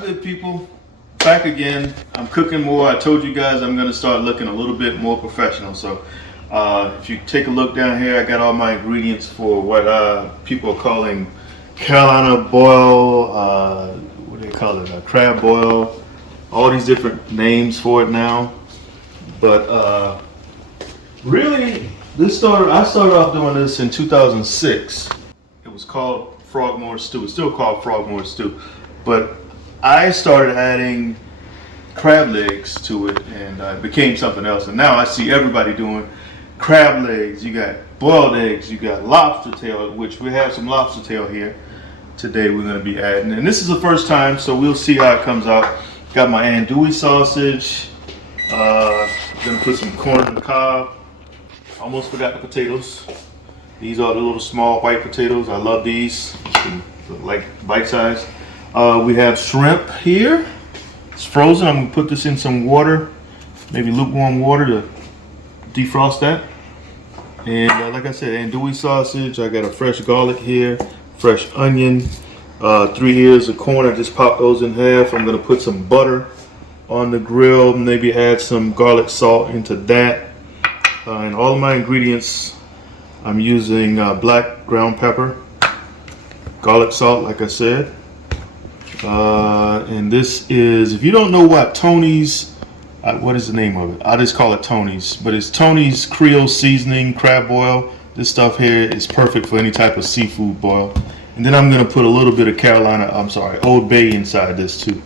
up, good people? Back again. I'm cooking more. I told you guys I'm going to start looking a little bit more professional. So if you take a look down here, I got all my ingredients for what people are calling Carolina boil, what do they call it, crab boil, all these different names for it now. But really, I started off doing this in 2006. It was called Frogmore Stew. It's still called Frogmore Stew. But I started adding crab legs to it, and it became something else. And now I see everybody doing crab legs. You got boiled eggs. You got lobster tail, which we have some lobster tail here today. We're going to be adding, and this is the first time, so we'll see how it comes out. Got my andouille sausage. Going to put some corn on the cob. Almost forgot the potatoes. These are the little small white potatoes. I love these, like bite-sized. We have shrimp here. It's frozen. I'm gonna put this in some water, maybe lukewarm water to defrost that. And like I said, andouille sausage. I got a fresh garlic here, fresh onion, 3 ears of corn. I just popped those in half. I'm gonna put some butter on the grill, maybe add some garlic salt into that. And all of my ingredients, I'm using black ground pepper, garlic salt, like I said. And this is, if you don't know what Tony's, what is the name of it? I just call it Tony's, but it's Tony's Creole seasoning crab boil. This stuff here is perfect for any type of seafood boil. And then I'm gonna put a little bit of Old Bay inside this too.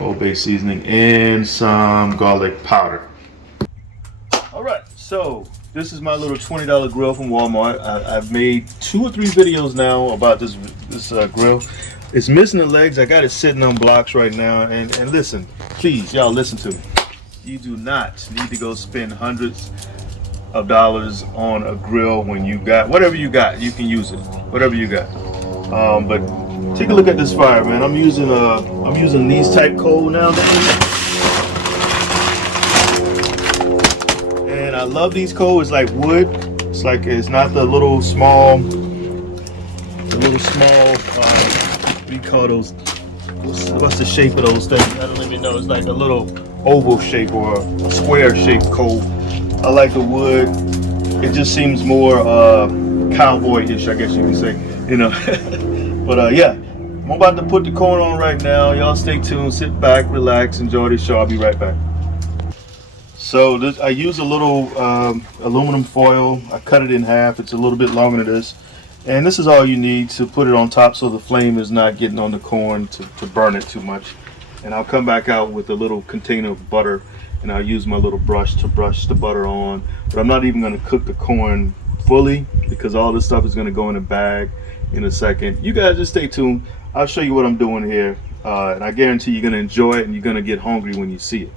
Old Bay seasoning and some garlic powder. All right, so this is my little $20 grill from Walmart. I've made 2 or 3 videos now about this grill. It's missing the legs. I got it sitting on blocks right now. And listen, please, y'all listen to me. You do not need to go spend hundreds of dollars on a grill when you got whatever you got. You can use it, whatever you got. But take a look at this fire, man. I'm using these type coal nowadays. And I love these coal. It's like wood. It's not the little small. What do you call those? What's the shape of those things? I don't even know. It's like a little oval shape or a square shaped coal. I like the wood. It just seems more cowboy-ish, I guess you could say. You know. But yeah, I'm about to put the corn on right now. Y'all stay tuned. Sit back, relax, enjoy the show. I'll be right back. So I use a little aluminum foil. I cut it in half. It's a little bit longer than this. And this is all you need to put it on top so the flame is not getting on the corn to burn it too much. And I'll come back out with a little container of butter, and I'll use my little brush to brush the butter on. But I'm not even going to cook the corn fully because all this stuff is going to go in a bag in a second. You guys just stay tuned. I'll show you what I'm doing here. And I guarantee you're going to enjoy it and you're going to get hungry when you see it.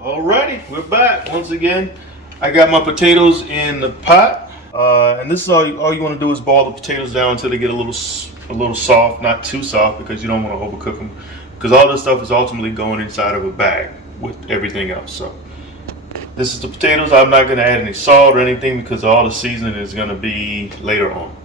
Alrighty, we're back once again. I got my potatoes in the pot, and this is all you want to do is boil the potatoes down until they get a little soft, not too soft because you don't want to overcook them. Because all this stuff is ultimately going inside of a bag with everything else. So this is the potatoes. I'm not going to add any salt or anything because all the seasoning is going to be later on.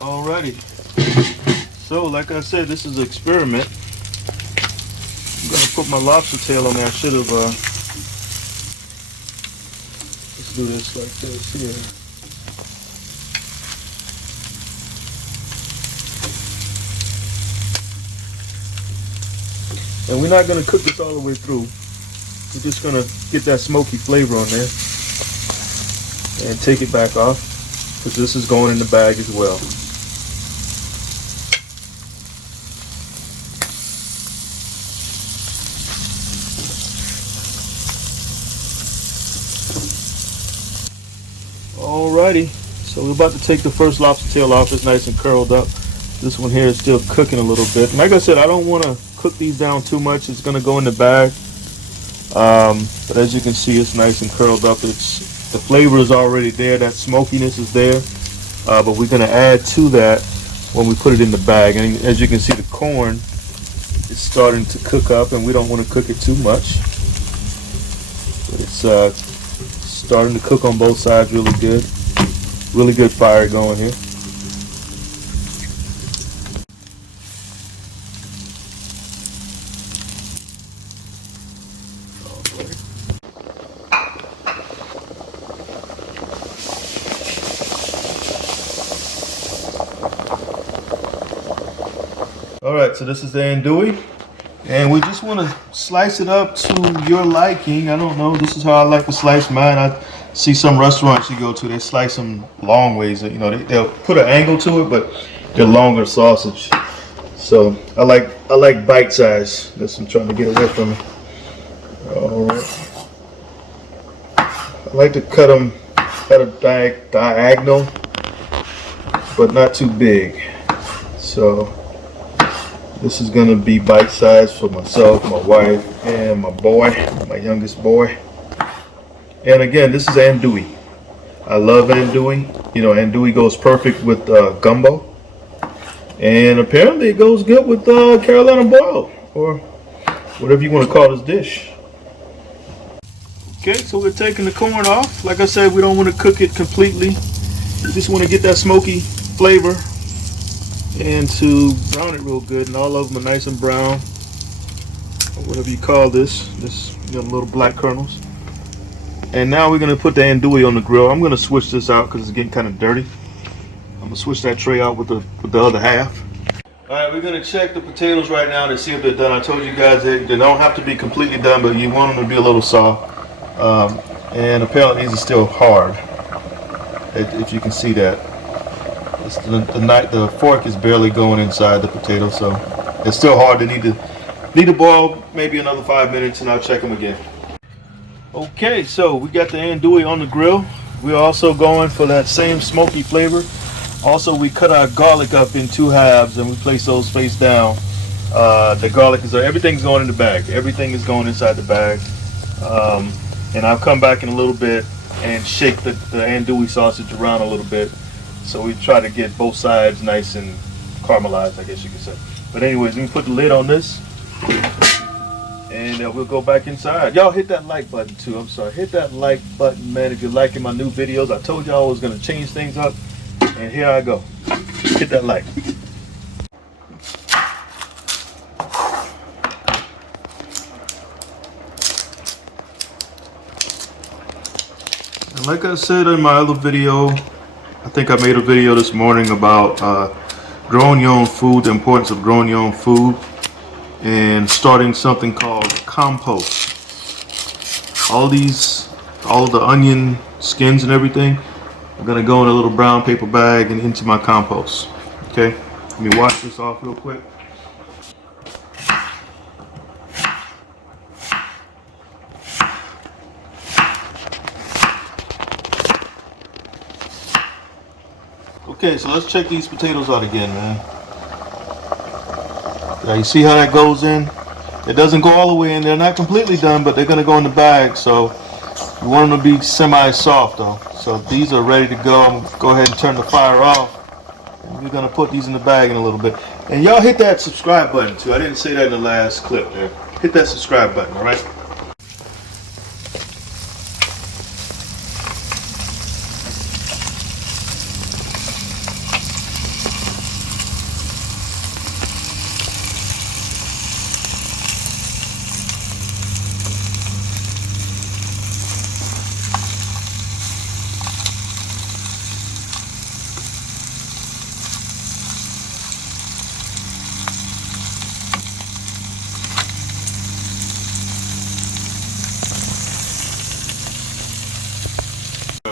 Alrighty, so like I said, this is an experiment. I'm gonna put my lobster tail on there. I should have, let's do this like this here. And we're not going to cook this all the way through. We're just going to get that smoky flavor on there and take it back off, because this is going in the bag as well. Alrighty, so we're about to take the first lobster tail off. It's nice and curled up. This one here is still cooking a little bit. And like I said, I don't want to cook these down too much. It's going to go in the bag. But as you can see, it's nice and curled up. The flavor is already there. That smokiness is there. But we're going to add to that when we put it in the bag. And as you can see, the corn is starting to cook up, and we don't want to cook it too much. But it's starting to cook on both sides really good. Really good fire going here. Alright, so this is the andouille, and we just want to slice it up to your liking. I don't know, this is how I like to slice mine. I see some restaurants you go to, they slice them long ways. You know, they'll put an angle to it, but they're longer sausage. So I like bite size. That's what I'm trying to get away from it. Alright. I like to cut them at a diagonal, but not too big. So this is gonna be bite size for myself, my wife, and my boy, my youngest boy. And again, this is andouille. I love andouille. You know, andouille goes perfect with gumbo, and apparently it goes good with Carolina boiled, or whatever you want to call this dish. Okay, so we're taking the corn off. Like I said, we don't want to cook it completely. We just want to get that smoky flavor and to brown it real good, and all of them are nice and brown, or whatever you call this. You got little black kernels. And now we're going to put the andouille on the grill. I'm going to switch this out because it's getting kind of dirty. I'm going to switch that tray out with the other half. Alright, we're going to check the potatoes right now to see if they're done. I told you guys they don't have to be completely done, but you want them to be a little soft. And apparently these are still hard, if you can see that. The fork is barely going inside the potato, so it's still hard. They need to boil maybe another 5 minutes, and I'll check them again. Okay, so we got the andouille on the grill. We're also going for that same smoky flavor. Also, we cut our garlic up in 2 halves, and we place those face down. The garlic everything's going in the bag. Everything is going inside the bag. And I'll come back in a little bit and shake the andouille sausage around a little bit. So we try to get both sides nice and caramelized, I guess you could say. But anyways, let me put the lid on this, and we'll go back inside. Y'all hit that like button too. I'm sorry. Hit that like button, man, if you're liking my new videos. I told y'all I was going to change things up, and here I go. Hit that like. And like I said in my other video, I think I made a video this morning about growing your own food, the importance of growing your own food, and starting something called compost. All of the onion skins and everything are going to go in a little brown paper bag and into my compost. Okay, let me wash this off real quick. Okay, so let's check these potatoes out again, man. Now you see how that goes in? It doesn't go all the way in. They're not completely done, but they're going to go in the bag. So you want them to be semi-soft though. So these are ready to go. I'm going to go ahead and turn the fire off. And we're going to put these in the bag in a little bit. And y'all hit that subscribe button too. I didn't say that in the last clip there. Hit that subscribe button, all right?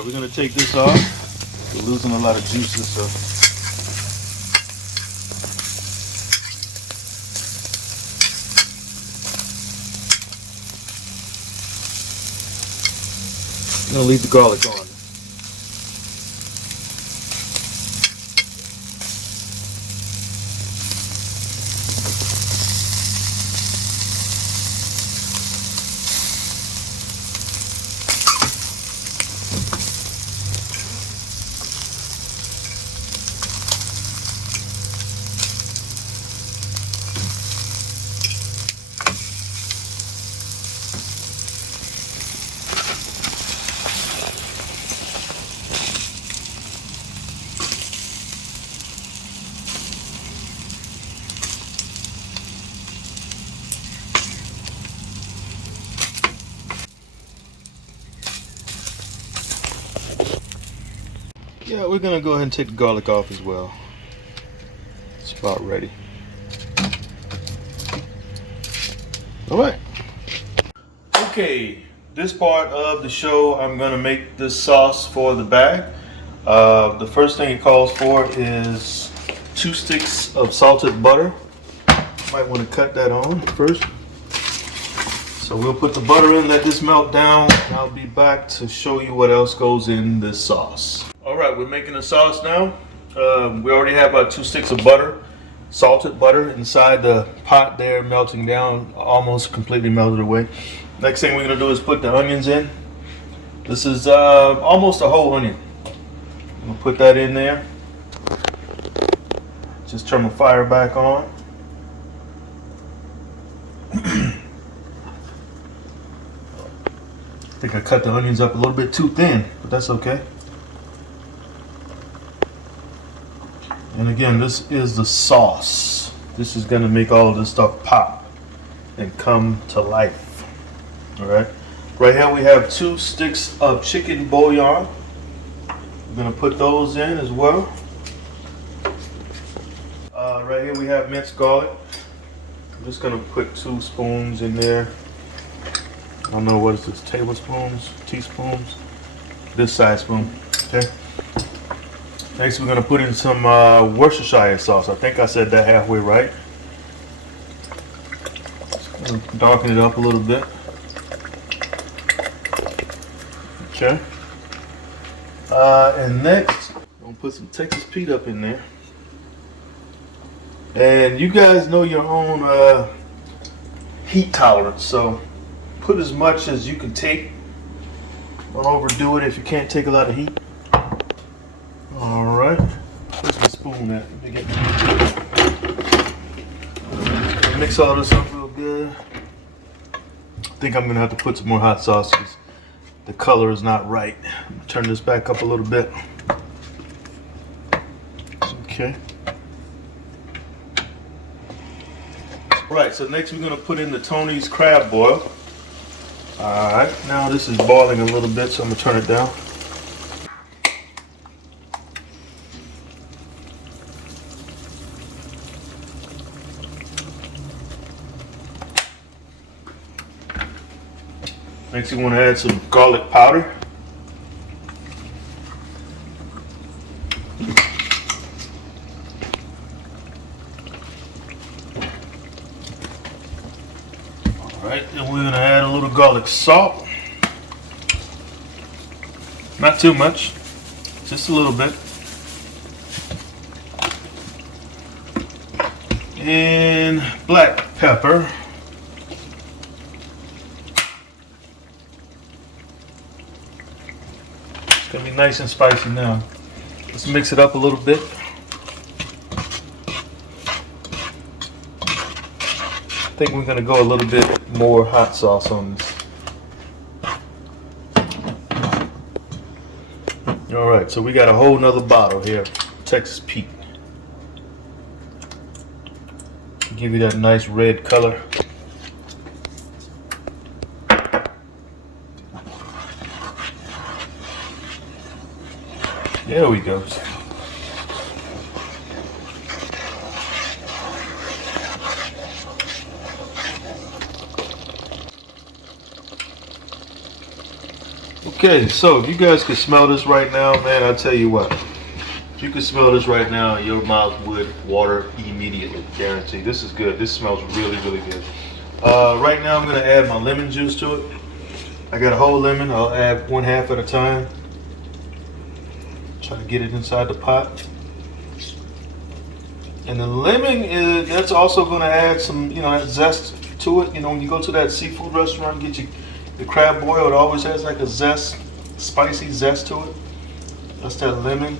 we're gonna take this off. We're losing a lot of juices, so. I'm gonna leave the garlic on. Yeah, we're gonna go ahead and take the garlic off as well. It's about ready. All right. Okay, this part of the show, I'm gonna make this sauce for the bag. The first thing it calls for is 2 sticks of salted butter. Might want to cut that on first. So we'll put the butter in, let this melt down, and I'll be back to show you what else goes in this sauce. All right, we're making the sauce now. We already have about 2 sticks of butter, salted butter inside the pot there, melting down, almost completely melted away. Next thing we're gonna do is put the onions in. This is almost a whole onion. I'm gonna put that in there. Just turn the fire back on. I think I cut the onions up a little bit too thin, but that's okay. And again, this is the sauce. This is gonna make all of this stuff pop and come to life. All right. Right here we have 2 sticks of chicken bouillon. We're gonna put those in as well. Right here we have minced garlic. I'm just gonna put 2 spoons in there. I don't know, what is this, tablespoons, teaspoons? This size spoon, okay? Next we're gonna put in some Worcestershire sauce. I think I said that halfway right. Just gonna darken it up a little bit. Okay. And next, I'm gonna put some Texas Pete up in there. And you guys know your own heat tolerance, so put as much as you can take. Don't overdo it if you can't take a lot of heat. All right. Where's my spoon at? Let me get mix all this up real good. I think I'm gonna have to put some more hot sauce because the color is not right. I'm gonna turn this back up a little bit. Okay. Right, so next we're gonna put in the Tony's crab boil. Alright, now this is boiling a little bit, so I'm gonna turn it down. Next you wanna add some garlic powder. Alright, then we're gonna add a little garlic salt. Not too much, just a little bit. And black pepper. It's gonna be nice and spicy now. Let's mix it up a little bit. I think we're gonna go a little bit more hot sauce on this. All right, so we got a whole nother bottle here, Texas Pete. Give you that nice red color. There we go. Okay, so if you guys can smell this right now, man, I'll tell you what. If you can smell this right now, your mouth would water immediately, guaranteed. This is good. This smells really, really good. Right now, I'm gonna add my lemon juice to it. I got a whole lemon. I'll add 1/2 at a time. Try to get it inside the pot. And the lemon that's also gonna add some, that zest to it. When you go to that seafood restaurant, get the crab boil. It always has like a zest, spicy zest to it. That's that lemon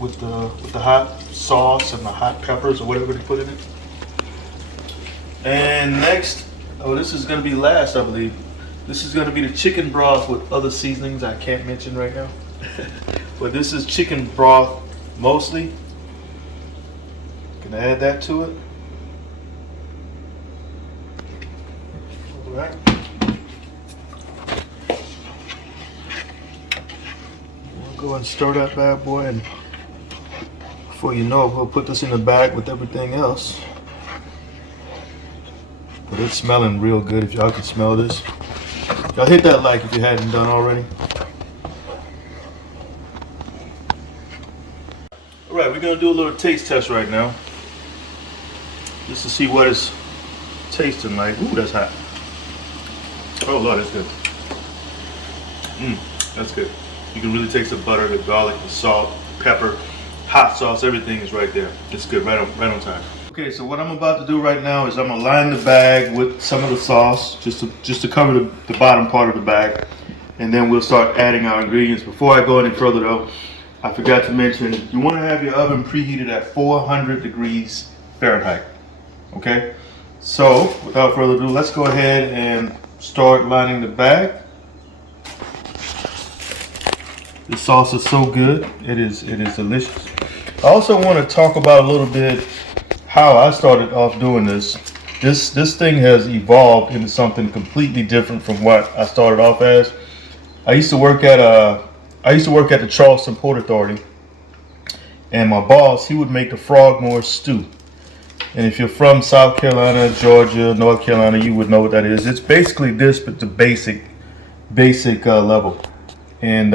with the hot sauce and the hot peppers or whatever they put in it. And next, this is gonna be last, I believe. This is gonna be the chicken broth with other seasonings I can't mention right now. But this is chicken broth mostly. Gonna add that to it. All right. We'll go and stir that bad boy, and before you know it, we'll put this in the bag with everything else. But it's smelling real good. If y'all can smell this, y'all hit that like if you hadn't done already. All right, we're gonna do a little taste test right now, just to see what it's tasting like. Ooh, that's hot. Oh Lord, that's good. That's good. You can really taste the butter, the garlic, the salt, pepper, hot sauce. Everything is right there. It's good, right on time. Okay, so what I'm about to do right now is I'm gonna line the bag with some of the sauce, just to cover the bottom part of the bag, and then we'll start adding our ingredients. Before I go any further though, I forgot to mention, you want to have your oven preheated at 400 degrees Fahrenheit. Okay, so without further ado, let's go ahead and start lining the bag. This sauce is so good. It is delicious. I also want to talk about a little bit how I started off doing this. This thing has evolved into something completely different from what I started off as. I used to work at the Charleston Port Authority, and my boss, he would make the frogmore stew. And if you're from South Carolina, Georgia, North Carolina, you would know what that is. It's basically this, but the basic level. And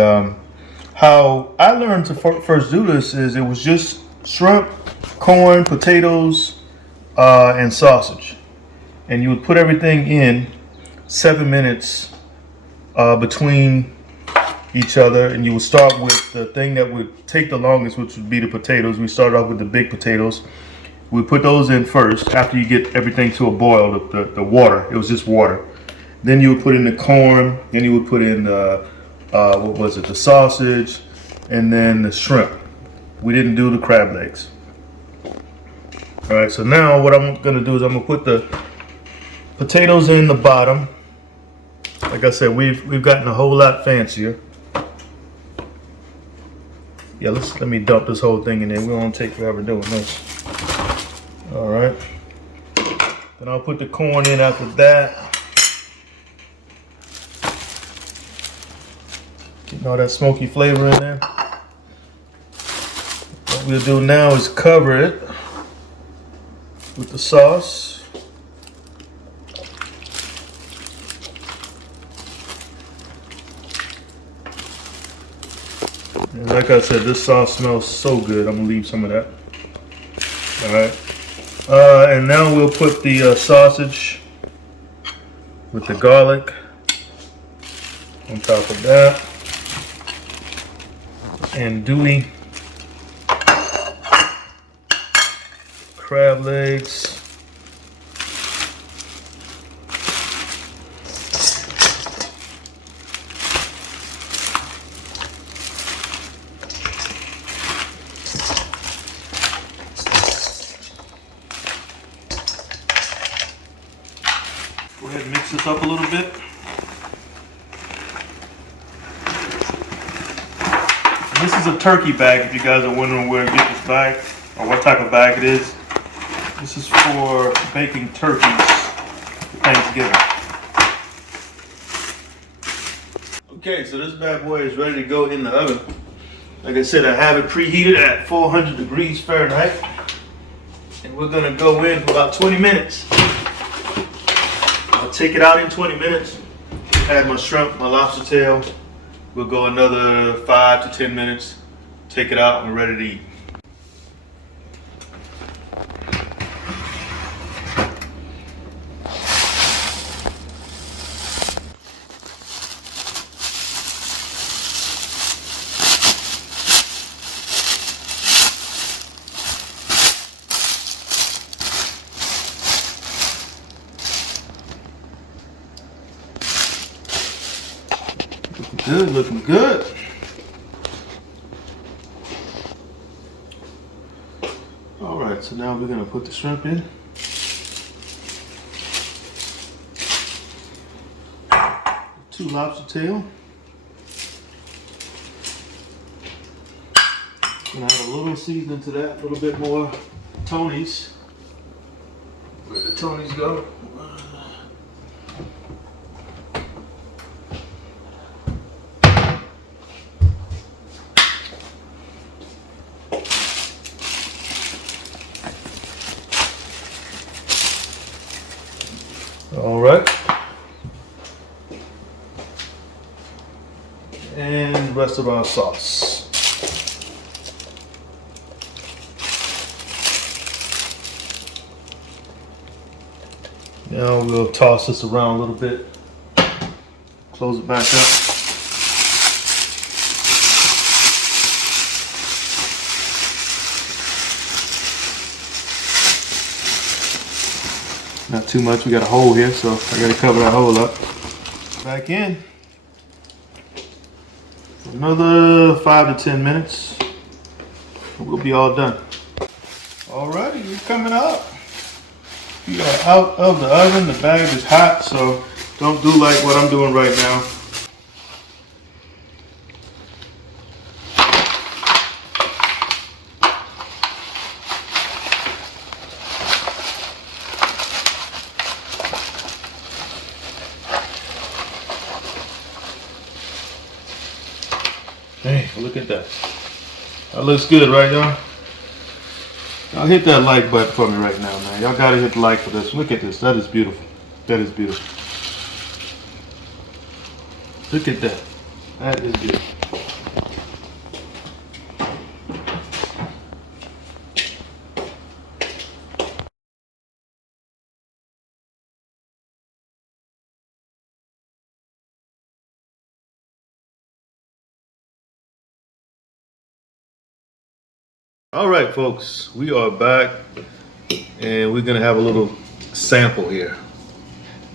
how I learned to first do this is it was just shrimp, corn, potatoes, and sausage. And you would put everything in 7 minutes between each other, and you would start with the thing that would take the longest, which would be the potatoes. We started off with the big potatoes. We put those in first after you get everything to a boil, the water. It was just water. Then you would put in the corn, then you would put in the sausage, and then the shrimp. We didn't do the crab legs. All right, so now what I'm gonna do is I'm gonna put the potatoes in the bottom. Like I said, we've gotten a whole lot fancier. Yeah, let me dump this whole thing in there. We won't take forever doing this. All right. Then I'll put the corn in after that. Getting all that smoky flavor in there. What we'll do now is cover it with the sauce. And like I said, this sauce smells so good. I'm gonna leave some of that. All right. And now we'll put the sausage with the garlic on top of that. Andouille, crab legs, go ahead and mix this up a little bit. This is a turkey bag, if you guys are wondering where to get this bag or what type of bag it is. This is for baking turkeys for Thanksgiving. Okay, so this bad boy is ready to go in the oven. Like I said, I have it preheated at 400 degrees Fahrenheit. And we're gonna go in for about 20 minutes. I'll take it out in 20 minutes. Add my shrimp, my lobster tail, We'll go another 5 to 10 minutes. Take it out and we're ready to eat. Good, looking good. All right, so now we're gonna put the shrimp in. Two lobster tail. Gonna add a little seasoning to that, a little bit more Tony's. Where the Tony's go? All right, and the rest of our sauce. Now we'll toss this around a little bit, close it back up. Not too much, we got a hole here, so I gotta cover that hole up. Back in. Another 5 to 10 minutes. We'll be all done. Alrighty, we're coming up. We are out of the oven, the bag is hot, so don't do like what I'm doing right now. Hey, look at that. That looks good, right, y'all? Y'all hit that like button for me right now, man. Y'all gotta hit the like for this. Look at this. That is beautiful. That is beautiful. Look at that. That is beautiful. All right, folks, we are back and we're gonna have a little sample here.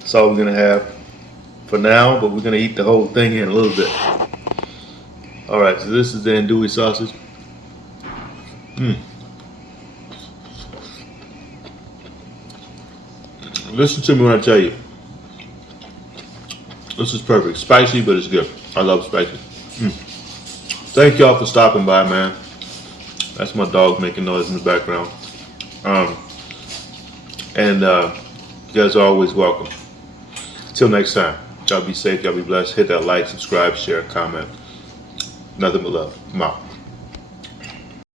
That's all we're gonna have for now, but we're gonna eat the whole thing in a little bit. All right, so this is the andouille sausage. Listen to me when I tell you. This is perfect. Spicy, but it's good. I love spicy. Thank y'all for stopping by, man. That's my dog making noise in the background. You guys are always welcome. Till next time, y'all be safe, y'all be blessed. Hit that like, subscribe, share, comment. Nothing but love. I'm out.